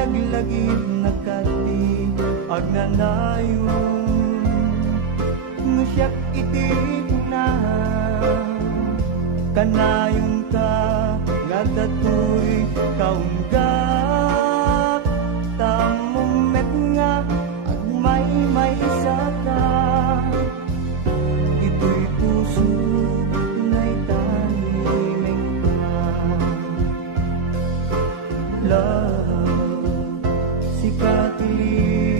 Laglagit nakati agnanayon Ngusyak itik na Kanayon ka Ngadatoy kaunggap Tamumet nga Agmay saka Ito'y puso Na'y tanimeng ka Love Sikat liwag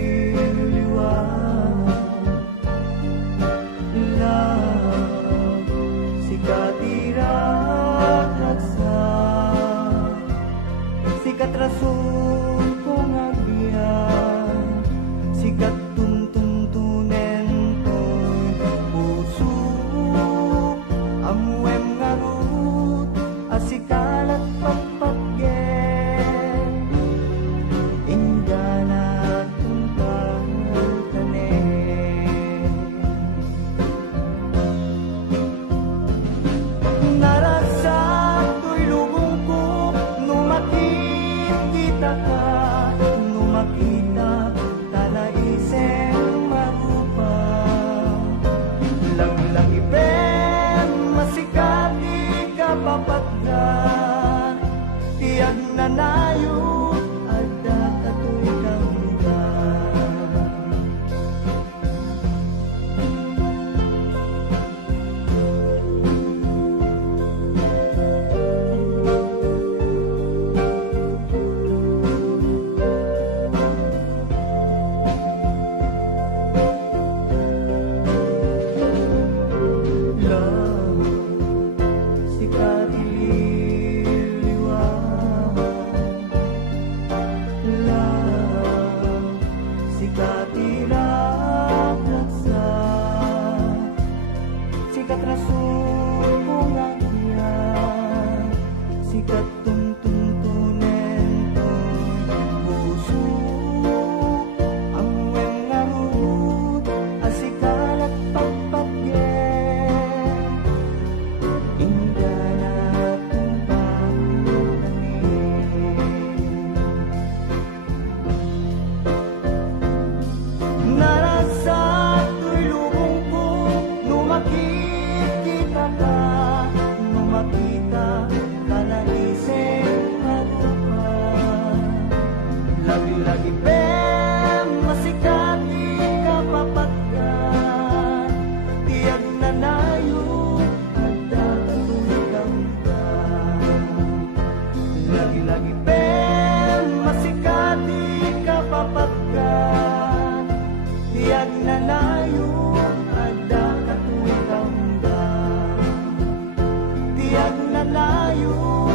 Love Sikat iraksa Sikat rason kong agbiyan Sikat tuntuntunen ko'y puso Amuem ngarut Asikalat papaggen Ingana tungkang tanen Narasa to'y lubong ko Numakita ka Numakita Talaiseng marupa Laglagipen Masikati kapapatgan Tiyag nanayo Ada kato'y kamgan Love Sikat liwag Love Sikat iraksa Sikat rason kong agyan Sikat tuntuntunen ko'y puso Amuem ngarut Asikalat pagpagyen Ingana tumpang tanin Narasa to'y lubong ko Numakita ka Numakita Talaiseng marupa Lagi-lagi pem Masikati kapapatgan Tiyag nanayo Ada katuligang ka Lagi-lagi pem Masikati kapapatgan Tiyag nanayo Ada katuligang ka Tiyag nanayo